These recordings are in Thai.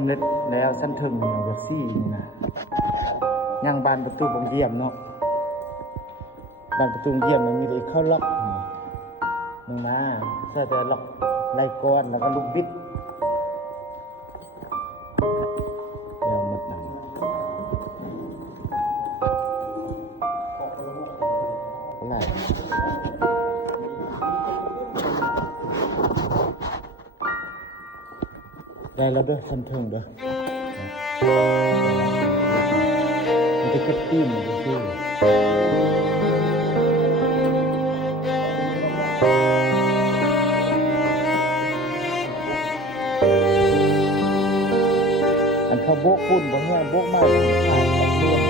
ำเร็จแล้วชั้นถึงอย่างแบบซี่นี่นะย่างบานประตูบงเยี่ยมเนาะบานประตูเยี่ยมมันมีแต่เข้าล็อกนึงนะถ้าจะล็อกไล่ก้อนแล้วก็ลูกบิดเดี๋ยวหมดหนังอะไรได้แล้วด้วยชั้นถึงเด้อมันจะกระติ้นมันจะซี่อันเขาโบกปุ่นบางอย่างโบกมากผ่านกับเรื่อง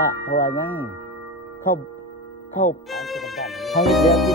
ปะเพราะว่ายังเข้าเขาเรียก